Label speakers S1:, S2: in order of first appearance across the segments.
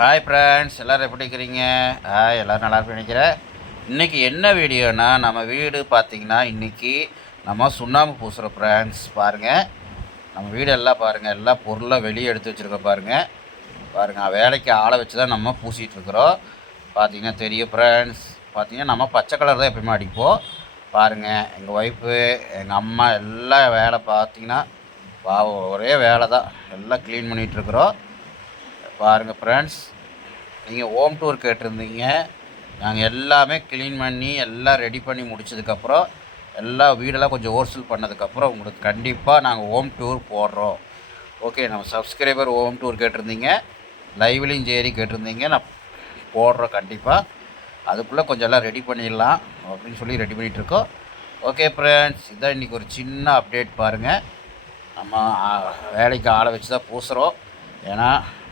S1: Hi friends எல்லோரும் எப்படி இருக்கிறீங்க? ஹாய் எல்லோரும் நல்லா நினைக்கிறேன். இன்றைக்கி என்ன வீடியோனா நம்ம வீடு பார்த்திங்கன்னா இன்றைக்கி நம்ம சுண்ணாம்பு பூசுகிற ஃப்ரெண்ட்ஸ் பாருங்கள் நம்ம வீடு எல்லாம் பாருங்கள் எல்லா பொருளாக வெளியே எடுத்து வச்சுருக்கோம் பாருங்கள் பாருங்கள் வேலைக்கு ஆளை வச்சு தான் நம்ம பூசிகிட்ருக்குறோம் பார்த்திங்கன்னா பார்த்தீங்கன்னா தெரியும் ஃப்ரெண்ட்ஸ் பார்த்தீங்கன்னா நம்ம பச்சை கலர் தான் எப்பயுமே அடிப்போம். பாருங்கள் எங்கள் ஒய்ஃபு எங்கள் அம்மா எல்லாம் வேலை பார்த்தீங்கன்னா பாவம் ஒரே வேலை தான் எல்லாம் க்ளீன் பண்ணிகிட்ருக்குறோம் பாருங்கள் ஃப்ரெண்ட்ஸ் நீங்கள் ஹோம் டூர் கேட்டிருந்தீங்க. நாங்கள் எல்லாமே க்ளீன் பண்ணி எல்லாம் ரெடி பண்ணி முடிச்சதுக்கப்புறம் எல்லா வீடெல்லாம் கொஞ்சம் ஓர்சல் பண்ணதுக்கப்புறம் உங்களுக்கு கண்டிப்பாக நாங்கள் ஹோம் டூர் போடுறோம். ஓகே நம்ம சப்ஸ்கிரைபர் ஹோம் டூர் கேட்டிருந்தீங்க. லைவ்லேயும் சரி கேட்டிருந்தீங்க. நான் போடுறோம் கண்டிப்பாக அதுக்குள்ளே கொஞ்சம் எல்லாம் ரெடி பண்ணிடலாம் அப்படின்னு சொல்லி ரெடி பண்ணிகிட்ருக்கோம் ஓகே ஃப்ரெண்ட்ஸ் இதான் இன்றைக்கி ஒரு சின்ன அப்டேட் பாருங்கள் நம்ம வேலைக்கு ஆளை வச்சு தான் பூசுகிறோம் ஏன்னா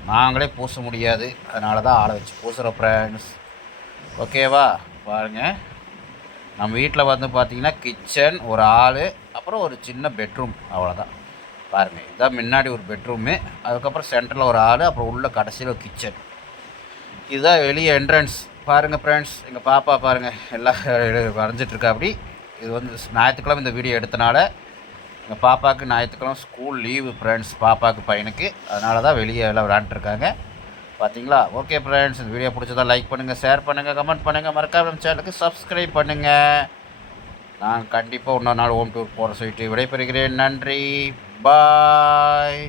S1: நாங்களே பூச முடியாது. அதனால தான் ஆளை வச்சு பூசுகிற ஃப்ரெண்ட்ஸ் ஓகேவா பாருங்கள் நம்ம வீட்டில் வந்து பார்த்திங்கன்னா கிச்சன் ஒரு ஆள் அப்புறம் ஒரு சின்ன பெட்ரூம் அவ்வளோதான் பாருங்கள் இதுதான் முன்னாடி ஒரு பெட்ரூமு அதுக்கப்புறம் சென்டரில் ஒரு ஆள் அப்புறம் உள்ள கடைசியில் ஒரு கிச்சன் இதுதான் வெளியே என்ட்ரன்ஸ் பாருங்கள் ஃப்ரெண்ட்ஸ் எங்கள் பாப்பா பாருங்கள் எல்லாம் வரைஞ்சிட்ருக்கா அப்படி. இது வந்து ஞாயிற்றுக்கிழமை இந்த வீடியோ எடுத்தனால எங்கள் பாப்பாவுக்கு ஞாயிற்றுக்கிழமை ஸ்கூல் லீவு ஃப்ரெண்ட்ஸ் பாப்பாவுக்கு பையனுக்கு. அதனால தான் வெளியே எல்லாம் விளாண்டுருக்காங்க பார்த்தீங்களா ஓகே ஃப்ரெண்ட்ஸ் இந்த வீடியோ பிடிச்சதா லைக் பண்ணுங்கள் ஷேர் பண்ணுங்கள் கமெண்ட் பண்ணுங்கள் மறக்காம நம்ம சேனலுக்கு சப்ஸ்கிரைப் பண்ணுங்கள் நான் கண்டிப்பாக இன்னொரு நாள் ஹோம் டூர் போகிற சொல்லிட்டு விடைபெறுகிறேன். நன்றி. பாய்